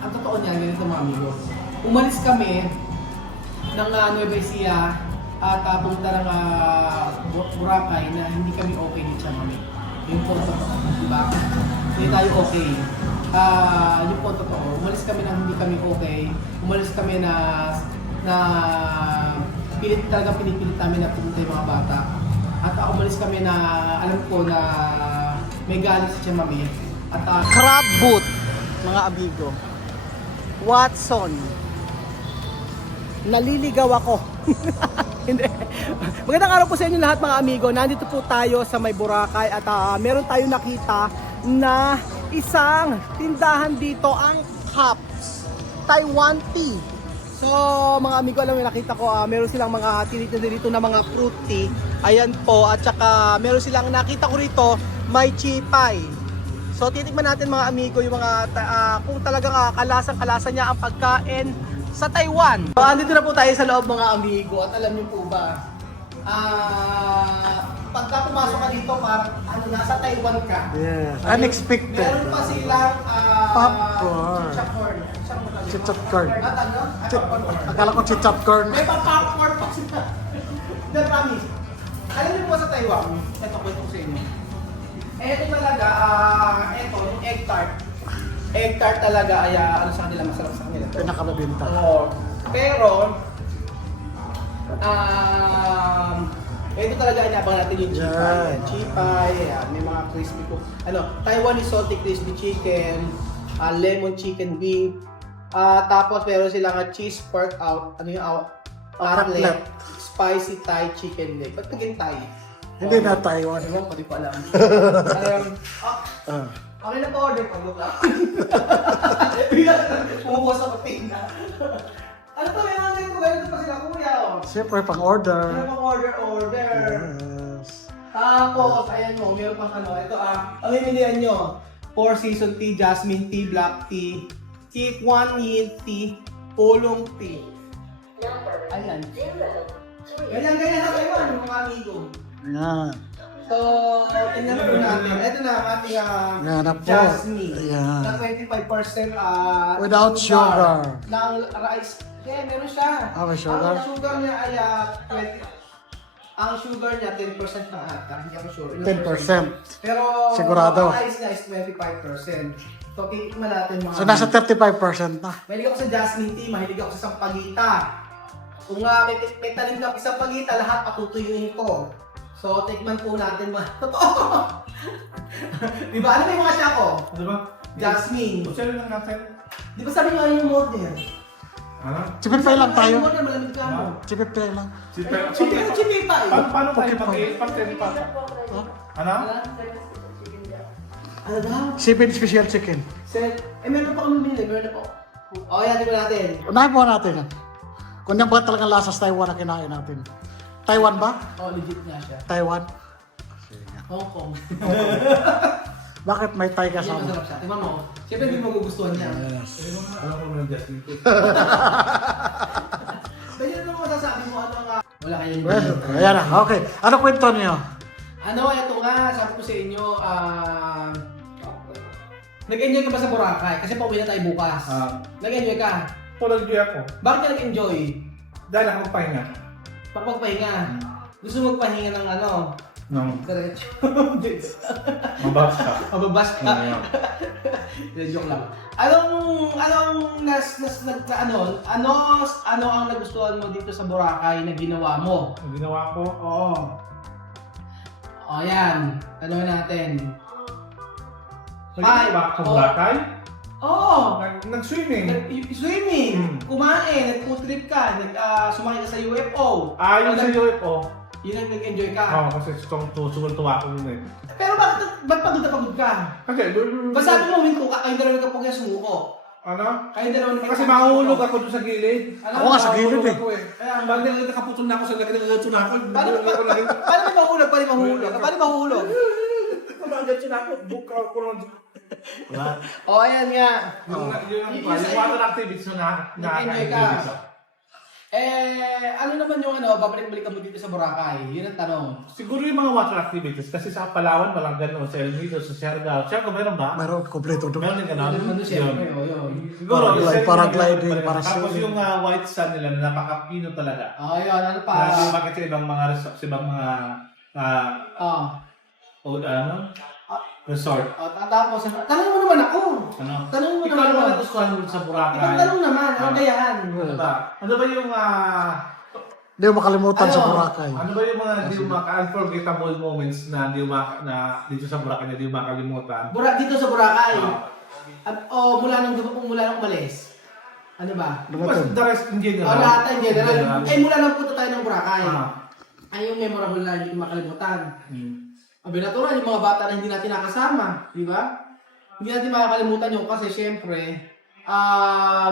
ang totoo niya, ganito mga amigo. Umalis kami ng Nueva Ecija at pumunta ng Boracay na hindi kami okay dito sa mami. Yung po totoo, di ba? Hindi tayo okay. Yung po totoo, umalis kami na hindi kami okay. Umalis kami na pinipilit namin na pumunta yung mga bata. At umalis kami na alam ko na may galit si Mami. At crab boot, mga amigo. Watson. Naliligaw ako. Hindi. Magandang araw po sa inyo lahat mga amigo. Nandito po tayo sa may Boracay at meron tayo nakita na isang tindahan dito, ang Cups Taiwan Tea. So mga amigo, alam mo nakita ko meron silang mga tinitinda dito na mga fruit tea. Ayan po, at saka meron silang nakita ko rito may chipay. So titikman natin mga amigo yung mga kung talagang kalasang-kalasa niya ang pagkain sa Taiwan. So andito na po tayo sa loob mga amigo at alam niyo po ba, pagka pumasok ka dito parang nasa Taiwan ka. Yes, unexpected. Meron pa silang Popcorn. chichapcorn. Chichapcorn. At ano? Akala ko chichapcorn. May pa-popcorn pa sila. The promise. Alam niyo po sa Taiwan, ito ko sa inyo. Ito talaga, ito, yung egg tart. Egg tart talaga ay ano sa kanila, masarap sa kanila. Pinakamabinta. Oo. Pero, ito talaga inabang natin yung chipay. Yeah. Chipay, may mga crispy ko. Taiwanese salty crispy chicken, lemon chicken beef, tapos meron silang cheese pork out, outlet, spicy Thai chicken leg. Ba't naging Thai? Hindi na Taiwan. Ewan ko, di ko alam. Okay na po order ko, look lang. Pumupusa ko tingnan. Ano to, may mga ganito pa sila kuya, oh. Siyempre, pang-order. Meron pang order. Yes. Tapos, ayan mo, meron pang ito ang mimilihan nyo. 4 season tea, jasmine tea, black tea, Kwan Yin tea, Oolong tea. Ayan. Ganyan na kayo, mga amigo. Ayan. So, tingnan po natin. Ito na ang ating Yan na po. jasmine. Ayan. Na 25% Without sugar. Ng rice. Yeah, meron siya. May sugar? Ang sugar niya ay 10% na ata. Hindi ako sure. 10%. Pero Sigurado. ang rice niya is 25%. So, titikman natin mga... So, nasa 35% na. Mahilig ako sa jasmine tea, mahilig ako sa sampagita. Kung may talim ka sa sampagita, lahat patutuyuin ko. So, tikman po natin mga... Totoo! Di ba? Ano ba yung mga siya ko? Ano ba? Jasmine. Sino lang natin? Di ba sabi nyo ayaw yung model? Ano? Chipipay lang tayo. Ayaw yung model, malamig ka mo. Chipipay lang. Chipipay! Paano tayo Okay, mag-i-partner pa? Ano? Ano daw? Sipin special chicken. Meron pa kami binili, meron na po. O, yan, tingnan natin. Unahin po natin yan. Kung yan ba talagang lasa sa Taiwan na kinain natin. Taiwan ba? Oh, legit nga siya. Taiwan? Hong Kong. Bakit may Thai Yan, kasama? masarap siya. Tingnan mo. Siyempre, hindi mo magugustuhan niya. Yes. Alam ko naman just dito. Kaya ano mo masasabi mo, ano nga? Wala kayo yung Well, ayan na. Okay. Ano kwento niyo? ito nga, sabi ko sa inyo, nag-enjoy ka ba sa Boracay? Kasi pauwi na tayo bukas. Nag-enjoy ka? Nag-enjoy ako. Bakit ka nag-enjoy? Dahil ako magpahinga. Pagpahinga. Gusto mo magpahinga ng ano? No. Diretso. Mababas ka. Mababas ka. Joke lang. Ano ang nagustuhan mo dito sa Boracay na ginawa mo? Ang ginawa ko, Oo. O yan. Tanungin natin. nag-enjoy ba ako sa Boracay? Oo. Nag-swimming. Swimming, kumain, nag-food trip ka, sumakay ka sa UFO. Yung sa UFO. Yun ang nag-enjoy ka. Oo, kasi sumuntuwa ako yun eh. Pero ba't pagod na pagod ka? Kasi, Basta sabi mo, huminto ka, kayong dalawa nagkapag sumuko. ano? Kayong dalawa nagkapag Kasi mahuhulog ako doon sa gilid. Ako nga sa gilid eh. Kaya, Pag nakaputol na ako sa nagkagagatso na ako. paano may mahulog? Paano mahulog? Paano mahulog? Nagkagagatso na ako. Book ako lang. O, ayan nga. Yung water activities na Nag-enjoy ka. Ano naman yung babalik-balikan mo dito sa Boracay? Yun ang tanong. Siguro yung mga water activities kasi sa Palawan walang ganun. Sa El Nido, sa Siargao. Siargao meron ba? Mayroon kompleto doon. Meron din ganun? Ano doon siyempre, Yun. yun. Siguro, Paragliding, isa- Tapos parasailing. yung white sand nila na napaka-pino talaga. Yun, ano pa? Grabe yung bakit sa ibang mga resort, sa ibang mga resort. Tapos, tanong mo naman ako. Ano? Tanong mo Ikaw naman naman ako. nagustuhan mo sa Boracay. Ibang tanong naman, ano ba yan? Ano ba? Ano ba yung Hindi mo makalimutan sa Ano? Boracay. ano ba yung mga hindi mo unforgettable moments na hindi mo na dito sa Boracay na hindi mo makalimutan? Dito sa Boracay. Ah. Mula nung umalis. Ano ba? Mas the rest in general. Lahat in general. Mula nang punta tayo ng Boracay. Ah. Yung memorable na hindi ko makalimutan. Hmm. Abi natural, yung mga bata na hindi natin nakasama, di ba? Hindi natin makakalimutan yun kasi syempre,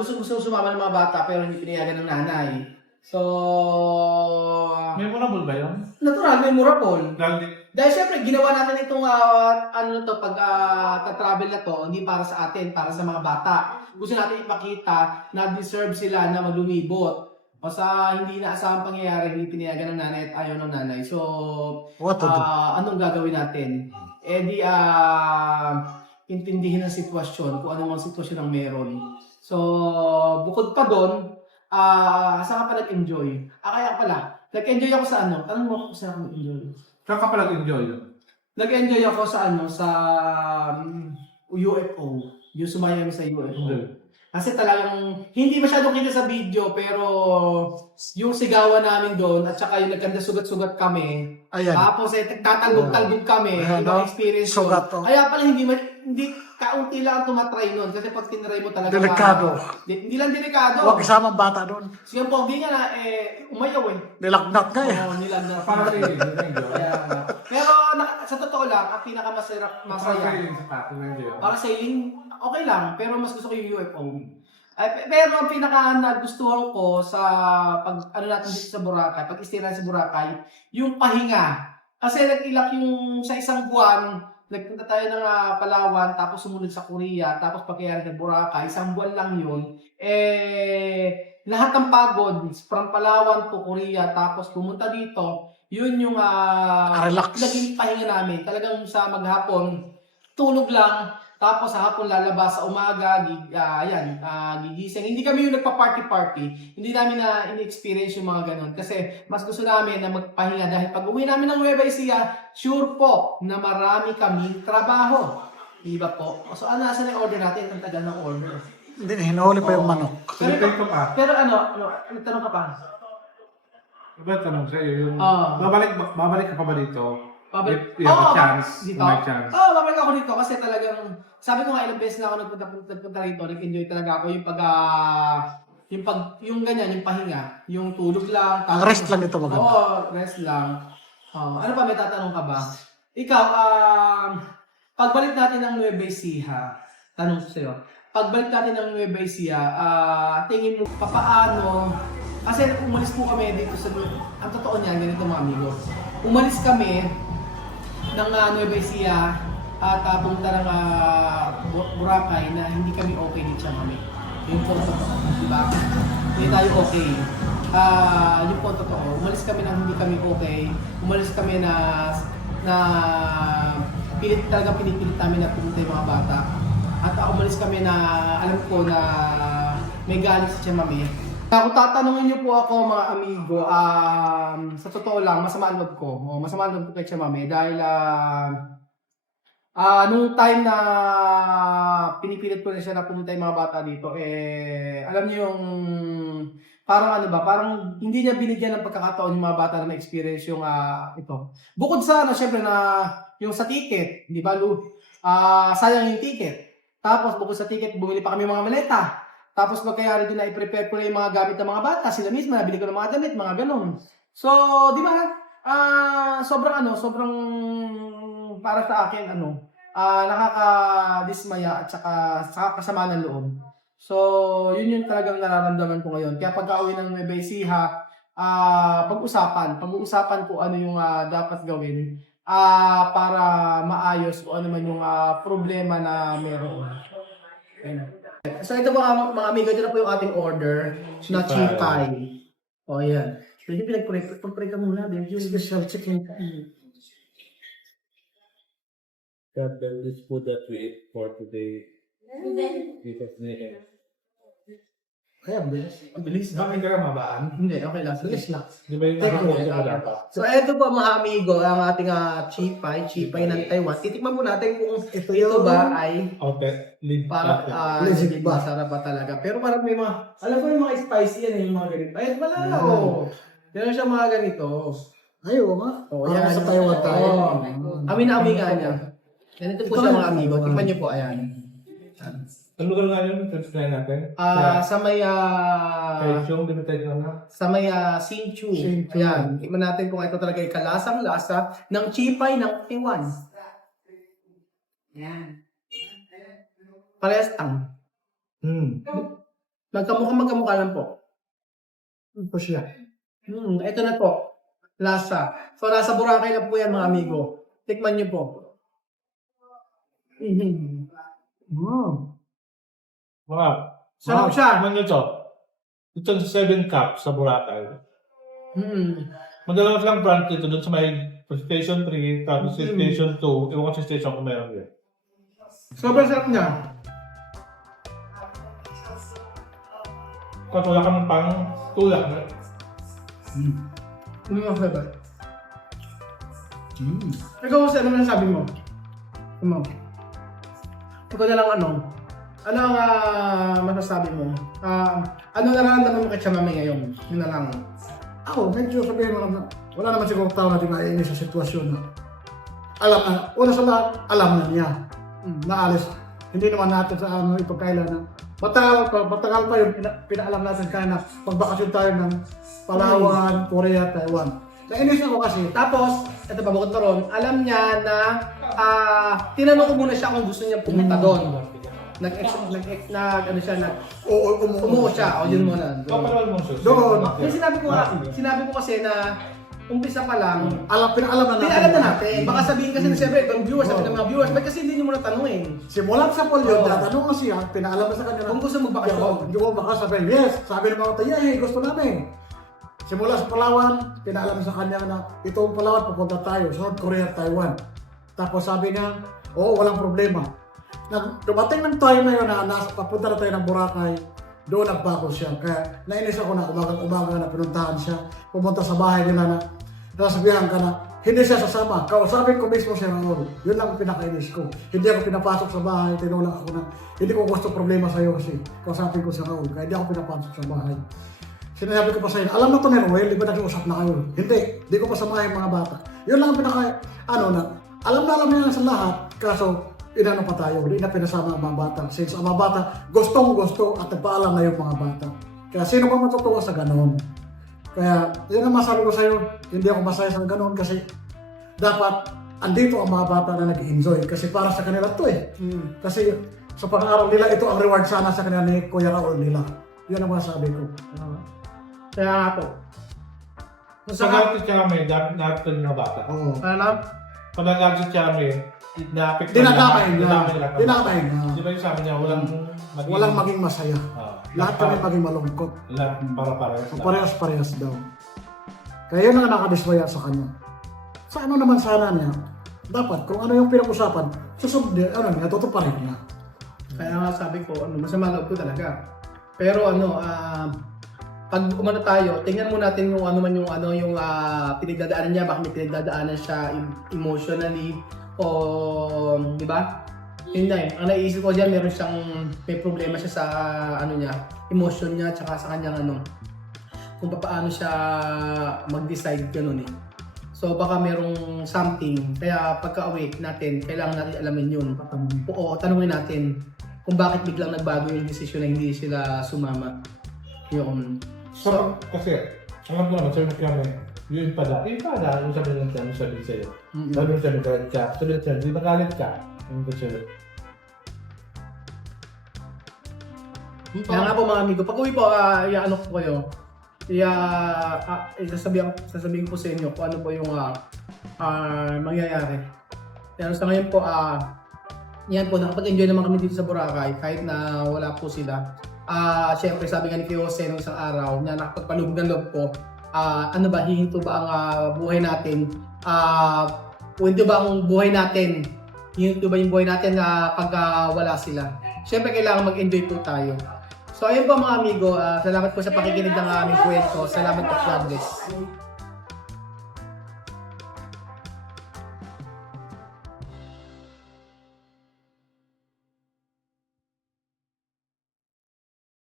gusto sumama ng mga bata pero hindi pinayagan ng nanay. So, Memorable ba yun? natural, memorable. Dahil Dahil syempre, ginawa natin itong travel na to, hindi para sa atin, para sa mga bata. Gusto natin ipakita na deserve sila na maglumibot. Basta hindi naasahang pangyayari, hindi pinayagan ng nanay at ayaw ng nanay. So, What to do? anong gagawin natin? Intindihin ang sitwasyon, kung anong sitwasyon ang meron. So, bukod pa doon, saan ka pa nag-enjoy? Kaya pala, nag-enjoy ako sa ano? Tanong mo ako kung saan ako nag-enjoy. saan ka pa nag-enjoy? Nag-enjoy ako sa UFO. Yung sumaya kami sa UFO. Kasi talagang, hindi masyadong kita sa video, pero yung sigawan namin doon, at saka yung nagkanda sugat-sugat kami, Ayan. tapos tatalbog-talbog kami, Ayan, ibang no? experience yun. Sugat to. Kaya pala hindi kaunti lang ang tumatry nun, kasi pag tinry mo talaga, Delikado. Hindi lang delikado. Huwag isamang bata doon. So yung pogi nga na, umayaw eh. Nilagnat ka eh. Oo, nilagnat. Parang nag-enjoy. Kaya nga. Pero sa totoo lang, ang masaya, para sailing, okay lang, pero mas gusto ko yung UFO. Pero ang pinaka nagustuhan ko sa natin dito sa Boracay, pag stay natin sa Boracay, yung pahinga. Kasi nag-ilak yung sa isang buwan, nagpunta tayo ng Palawan, tapos sumunod sa Korea, tapos pagkayari ng Boracay, isang buwan lang yun. Lahat ng pagod, from Palawan to Korea, tapos pumunta dito, yun yung Relax. naging pahinga namin. Talagang sa maghapon, tulog lang, tapos sa hapon lalabas, sa umaga, gigising. Hindi kami yung nagpa-party-party. Hindi namin na in-experience yung mga ganun. Kasi mas gusto namin na magpahinga dahil pag uwi namin ng Nueva Ecija, sure po na marami kaming trabaho. Diba po? So, nasa na yung order natin? Ang tagal ng order. Hindi, hinuli pa yung manok. Pero nagtanong ka pa? Diba tanong sa'yo, yung babalik ka pa ba dito? Babalik. If you have a chance. Dito? Kung may chance. Babalik ako dito kasi talagang, sabi ko nga ilang beses na ako nagpunta rito, nag-enjoy talaga ako yung ganyan, yung pahinga, yung tulog lang. Ang rest lang ito maganda. Oo, rest lang. Ano pa, may tatanong ka ba? Ikaw, pagbalik natin ng Nueva Ecija, tanong ko sa'yo, pagbalik natin ng Nueva Ecija, tingin mo, papaano, kasi umalis po kami dito sa, ang totoo niyan, ganito mga amigo, umalis kami ng Nueva Ecija at pumunta ng Boracay na hindi kami okay dito sa mami. Yung po totoo, di ba? Hindi tayo okay. Yung po totoo, umalis kami na hindi kami okay. Umalis kami na pinipilit namin na pumunta yung mga bata. At umalis kami na alam ko na may galit si Mami. Kung tatanungin niyo po ako mga amigo, sa totoo lang, masama ang loob ko. Masama ang loob ko kay Mami dahil nung time na pinipilit ko na siya na pumunta yung mga bata dito, alam niyo yung parang parang hindi niya binigyan ng pagkakataon yung mga bata na ma-experience yung ito. Bukod sa syempre na yung sa ticket, di ba, sayang yung ticket. Tapos bukod sa ticket, bumili pa kami mga maleta. Tapos magkayari din na i-prepare ko na yung mga gamit ng mga bata. Sila mismo, nabili ko ng mga damit, mga ganun. So, di ba, sobrang para sa akin, nakaka-dismaya at saka kasama ng loob. So, yun yung talagang nararamdaman ko ngayon. Kaya pagka-uwi ng Nueva Ecija, pag-uusapan ko ano yung dapat gawin para maayos kung ano man yung problema na meron. Ayun. So ito po mga amigo, ito na po yung ating order na chipay. O, yan. So, yung pag-pray ka muna. Then, yung Special chicken. God bless this food that we eat for today. Jesus' name. Kaya, bilis. ang bilis. Bakit ka na mabaan? Hindi, okay lang. Bilis lang. Di ba yung Take nakakuha it. ka dapat? So, eto po mga amigo, ang ating chipay ng Taiwan. Titikman po natin kung Ito ito yung- ba ay Okay. Lead para Legit legit ba? masarap ba talaga. Pero parang may mga, alam ko yung mga spicy yan, yung mga ganito. Ay, wala na oh. Yan siya mga ganito. Ay, oo nga. Oh, Parang yan. sa Taiwan tayo. Oh. Amin na amin nga niya. Ganito po siya mga amigo. Tikman niyo po, ayan. Ano lugar nga yun? Try natin? Sa may Kaya yung limited na. sa may Hsinchu. Hsinchu. Ayan. Tikman natin kung ito talaga yung kalasang-lasa ng chipay ng Taiwan. Yan. Parehas tang. Magkamukha lang po. Ito siya. Ito na po. Lasa. So, nasa Boracay na po yan, mga amigo. Tikman niyo po. Mga. Sarap siya. Ano nyo to? Ito 7 cup sa Boracay. Madalas lang brand ito doon sa may Station 3, tapos sa Station 2. Ewan ko sa station kung meron yun. Sobrang sarap niya. Kasi wala kang pang tulak. Ano yung flavor? Ikaw, ano man sabi mo? Ano? Ikaw na lang ano? Ano ang masasabi mo? Ano nararamdaman mo kay Chamame ngayon? Yun na lang. Ako, medyo sabihin mo naman, wala naman siguro tao natin maiinis sa sitwasyon na alam na, una sa lahat, alam na niya. Naalis. Hindi naman natin sa ipagkailan na matagal pa yung pinaalam natin kaya na pagbakasyon tayo ng Palawan, Korea, Taiwan. Nainis ako kasi, Tapos, ito pa bukod pa ron, alam niya na tinanong ko muna siya kung gusto niya pumunta doon. Umuo siya. O, yun muna. Kapalawal mo siya. Doon. Yung sinabi ko kasi na umpisa pa lang, pinaalam na natin. pinaalam na natin. Baka sabihin kasi na siyempre, itong viewers, sabi ng mga viewers, ba't kasi hindi niyo muna tanungin? Simulat sa polio, Oo. tatanong ko siya, pinaalam na sa kanya na Kung gusto magbakasyon. Hindi ko baka sabihin, yes, sabi ng mga tayo, hey, gusto namin. Simula sa Palawan, pinaalam sa kanya na itong Palawan, papunta tayo, South Korea, Taiwan. Tapos sabi niya, oo, walang problema. Dumating ng time na yun na papunta na tayo ng Boracay, doon nagbago siya. Kaya nainis ako na umaga na pinuntahan siya, pumunta sa bahay nila na nasabihan ka na, hindi siya sasama. Kausapin ko mismo si Raul. Yun lang ang pinakainis ko. Hindi ako pinapasok sa bahay, tinulak ako na, hindi ko gusto problema sa iyo kasi kausapin ko si Raul. Kaya hindi ako pinapasok sa bahay. Sinasabi ko pa sa inyo, alam na to ni Roel, di ba nag-uusap na kayo? Hindi ko pasamahin mga bata. Yun lang ang alam niya sa lahat, kaso inano pa tayo, hindi na pinasama ang mga bata. Since ang mga bata, gustong-gusto at nagpaalam na yung mga bata. Kaya sino ba matutuwa sa ganon? Kaya yun ang masabi ko sa iyo, hindi ako masaya sa ganon kasi dapat andito ang mga bata na nag-enjoy kasi para sa kanila to eh. Kasi sa pag-aaral nila, ito ang reward sana sa kanila ni Kuya Raul nila. Yun ang masabi ko. Kaya nga po. Sa gadget kami, dapat ng mga bata. Oo. Ano na? Pag nag-gadget kami, na-affect Dinadamay na. na. Dinamay na. Di ba yung sabi niya, Walang maging masaya. Lahat kami maging malungkot. Lahat para-parehas So, lang. parehas-parehas daw. Kaya yun ang nakadismaya sa kanya. Sa ano naman sana niya, dapat kung ano yung pinag-usapan, tutuparin niya. Kaya nga sabi ko, masama loob ko talaga. Pero pag umano tayo, tingnan mo natin yung yung pinagdadaanan niya, baka may pinagdadaanan siya emotionally o di ba? Yun na yun. Ang naiisip ko diyan, may problema siya sa emotion niya tsaka sa kanyang kung paano siya mag-decide ganun eh. So baka merong something, kaya pagka-awake natin, kailangan natin alamin yun. Oo, tanungin natin kung bakit biglang nagbago yung decision na hindi sila sumama. Yun. So, kasi, alam mo naman, sabi kami, yung pada, ano sabi ng tiyan, sabi sa'yo. Sabi ng tiyan, galit ka. Sabi ng tiyan, di ba galit ka? Yung tiyan. Kaya nga po mga amigo, pag uwi po, ano po kayo, sasabihin ko po sa inyo kung ano po yung mangyayari. Pero sa ngayon po, yan po, nakapag-enjoy naman kami dito sa Boracay kahit na wala po sila. Siyempre sabi nga ni Jose nung isang araw na nakapagpalubog ng loob ko, ano ba, hihinto ba ang buhay natin? Hihinto ba ang buhay natin? Hihinto ba yung buhay natin pag wala sila? Siyempre kailangan mag-enjoy po tayo. So ayun po mga amigo, salamat po sa pakikinig ng aming kwento. Salamat po, God bless.